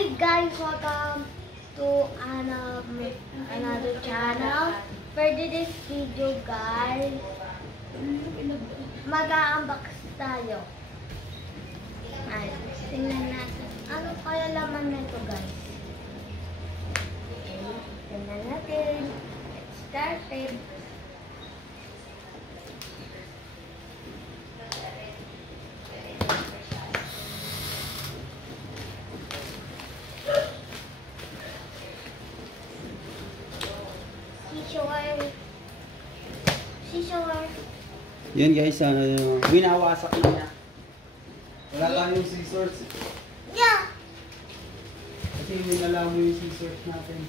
Hi guys, welcome to another channel. For this video guys, mag-a-unbox tayo. Ay, tingnan natin. Ano kaya laman nito guys? Okay, tingnan natin. Let's start it. Yan guys, winawasak na niya. Wala tayong scissors. Yeah. Kasi winala mo yung scissors natin.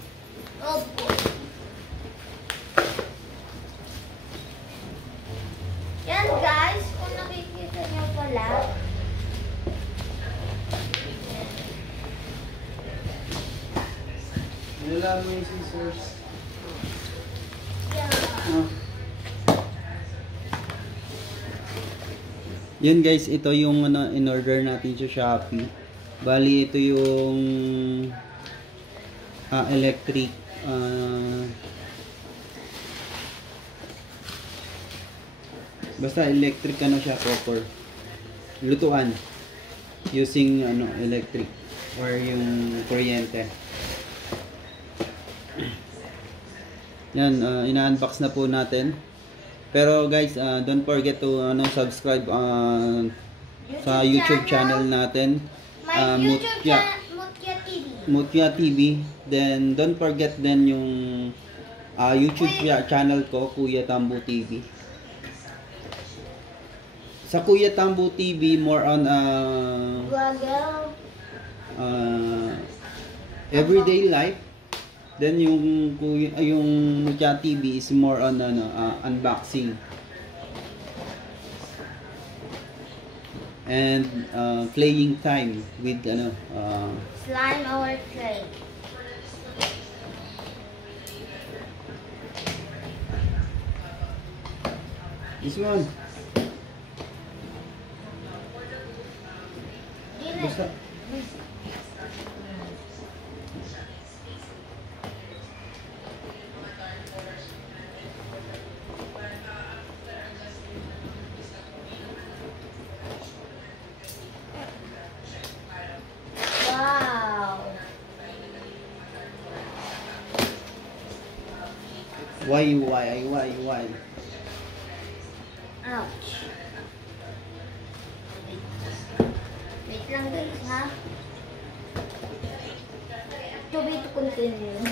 Opo. Yan guys, kung nakikita niyo pala. Winala mo yung scissors. Yeah. Oh. Yan guys, ito yung in-order natin sa Shopee. Bali, ito yung electric basta electric siya, copper. Lutuan using electric or yung kuryente. Yan, ina-unbox na po natin. Pero guys, don't forget to subscribe sa YouTube channel natin. My YouTube channel, Mutya TV. Then don't forget din yung YouTube channel ko, Kuya Tambo TV. Sa Kuya Tambo TV, more on everyday life. Then yung Mutya TV is more on unboxing and playing time with slime or clay. This one. Basta. Why? Ouch. Wait lang guys ha. To be to continue.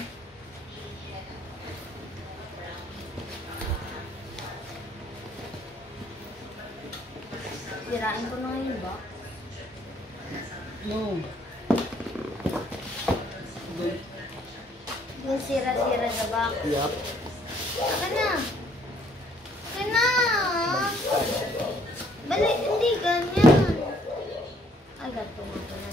Sirain ko na ngayon ba? No. Yung sira-sira na ba? Yup. Akin na. Akin na. Balik, hindi ganyan. Ay, gato nga pala.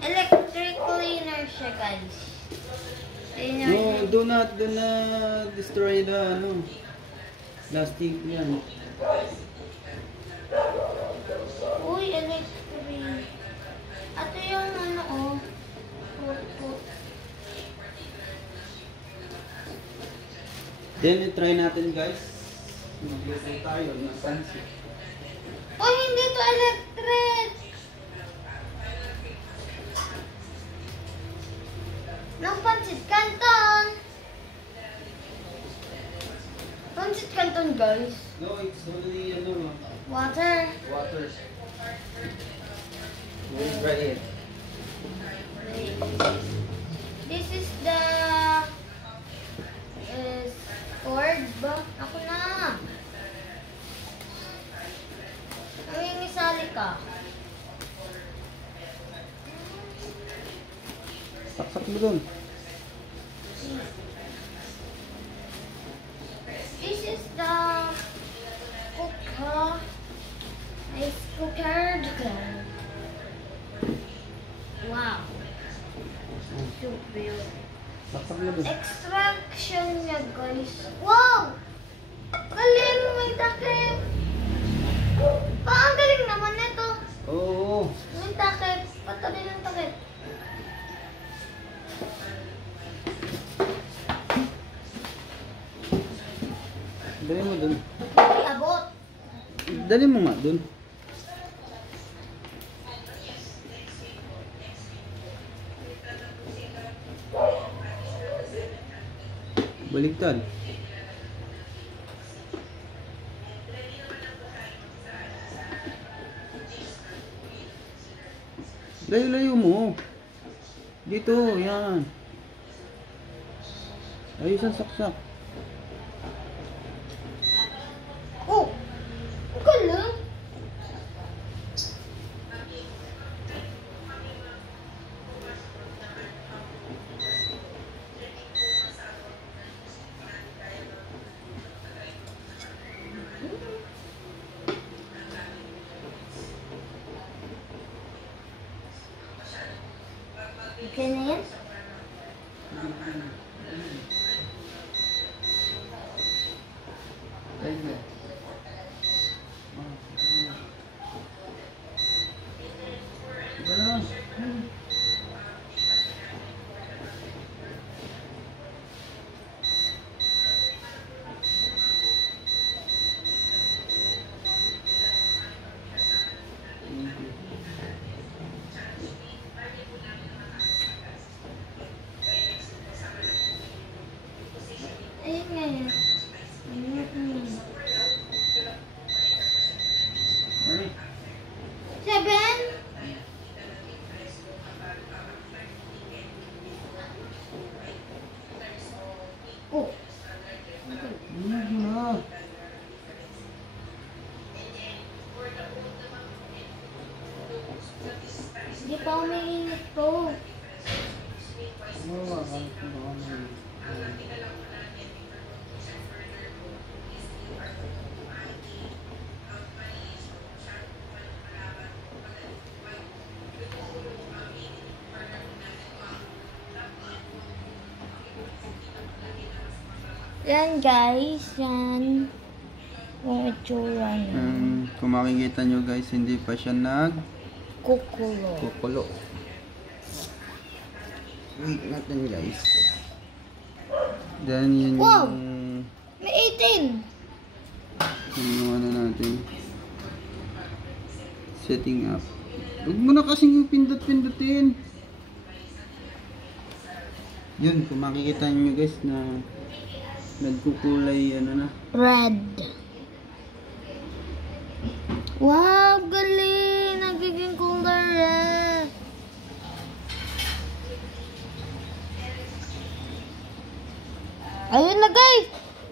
Electric cleaner siya, guys. No, do not destroy the plastic yan. Uy, electric. Ito yung Then, try natin guys. Mag-luto tayo ng pansit. Uy, hindi to electric. Ng pancit canton. Pancit canton, guys. No, it's only Water. water. We'll try it. This is the cord ba? Ako na. Nangingisali ka. Saksak mo dun. This is the cooker. Nice cooker. Wow. So beautiful. Saksak mo dun. Extraction niya, guys. Wow! Galing! May takip! Dali mo dun. Abot. Dali mo nga dun. Baliktad. Layo-layo mo. Dito, yan. Ayos ang saksak. Oh! Ang galing. Okay na yan? Ayun nga yan. Seven? Oh. Hindi pa umiinit to. Yan guys, yan. Yung itsura niya. Kung makikita nyo guys, hindi pa siya Kukulo. kukulo. Wait natin guys. Then yun Wow! yung May 18! yung ano natin. Setting up. Huwag mo na kasing yung pindot-pindutin. Yun, kung makikita nyo guys na nagkukulay ano na. Red. Wow, galing! Nagiging color red. Ayun na guys!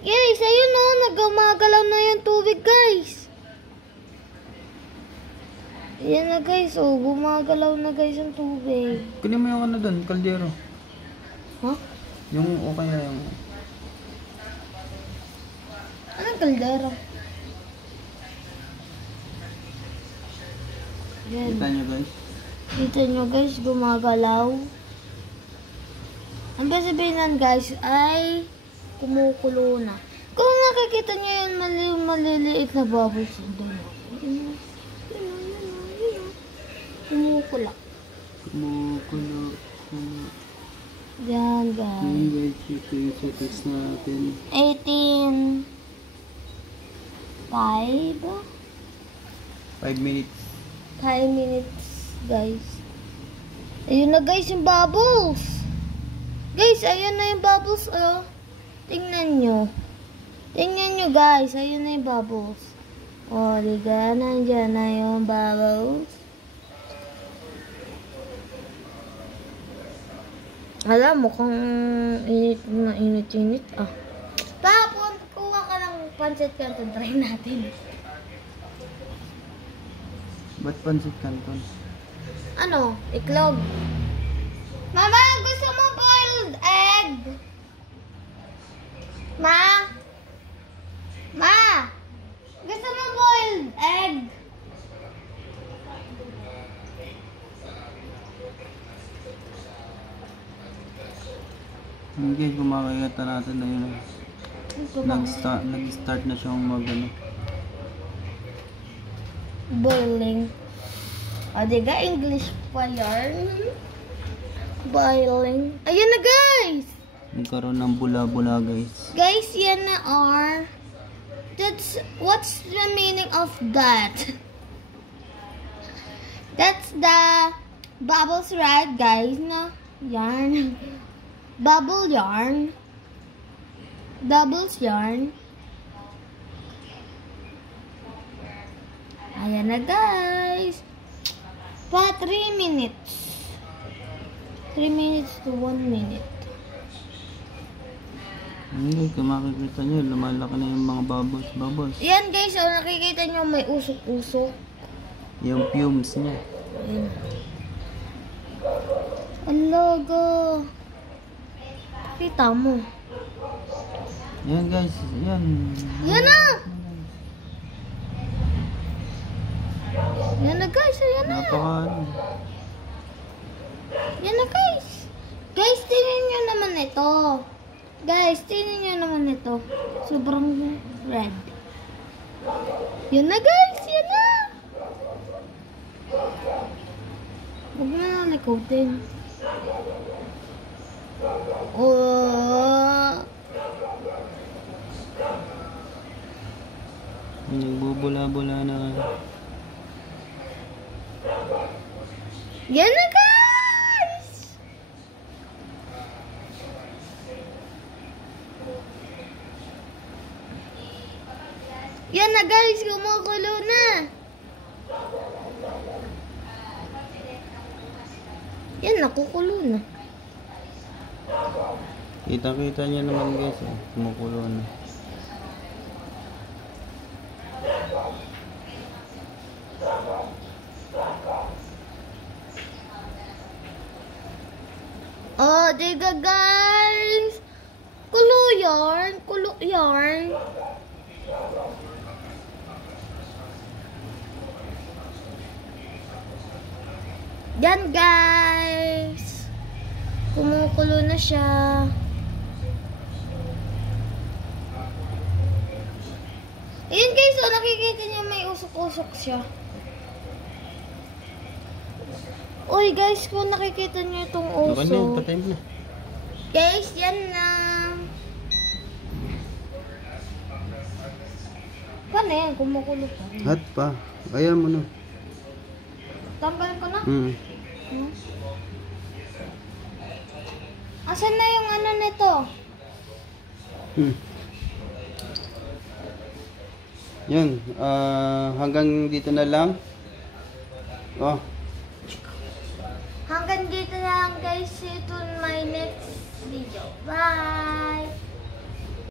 Guys, ayun o. Nagumagalaw na yung tubig guys. Ayan na guys, oh. Gumagalaw na guys yung tubig. Kunin mo yung ano doon, kaldero. Huh? Yung o kaya yung... Anong kaldero? Yan. Kita nyo guys. Kita nyo guys, gumagalaw. Ang sabihin nun guys ay kumukulo na. Kung nakikita nyo yun, maliliit na bubbles. Doon. Kumukulo. Kumukulo. Yan guys. Ngayon guys, ito yung settings natin. 18. 5. 5 minutes. 5 minutes guys. Ayun na guys yung bubbles. Guys, ayun na yung bubbles, oh. Tingnan nyo. Tingnan nyo, guys. Ayun na yung bubbles. Oh, liga, nandiyan na yung bubbles. Alam mo, kung init, ah. Tapon, kuha ka ng pancit canton. Try natin. Ba't pancit canton? Ano? Iklog. Mama, gusto mo boiled egg? Ma? Ma? Gusto mo boiled egg? Hindi, kung makikita natin na yun. Nag-start na siyang mag-ano. Boiling. O, diga, English pa yan. Boiling. Ayun na, guys! Nagkaroon ng bula-bula guys. Guys, yan na are. what's the meaning of that? That's the bubbles, right, guys? No, yarn. Bubble yarn. Doubles yarn. Ayan na, guys. Pa 3 minutes. 3 minutes to 1 minute. Hindi, kung makikita nyo, lumalaki na yung mga bubbles. Yan, guys. So, nakikita nyo may usok-usok. Yung fumes niya. Ayan. Ang logo. Kita mo. Yan guys, yan. Yan na! Yan na, guys. Yan na. Napaka Yan na, guys. Guys, tingnan nyo naman ito. Guys, tingnan nyo naman ito. Sobrang red. Yan na, guys. Yan na. Huwag na nalikotin. Oh. nagbubula-bula na. Yan na, guys! Yan na, guys. Kumukulo na. Yan, nakukulo na. Kita-kita niya naman guys, kumukulo na. Oh, diga, guys. Kulo yarn. Kulo yarn. Yan, guys. Kumukulo na siya. Ayan, guys. Oh, nakikita niyo may usok-usok siya. Uy, guys, kung nakikita niyo itong Okay na, usok. patay mo na. Guys, yan na. Paano yan? Kumukulo pa. Hot pa. Ayan mo na. Tanggalin ko na. Hmm. Ano? Asan na yung ano nito? Yan. Hanggang dito na lang. Oh. Hanggang dito na lang, guys. See you to my next video. Bye!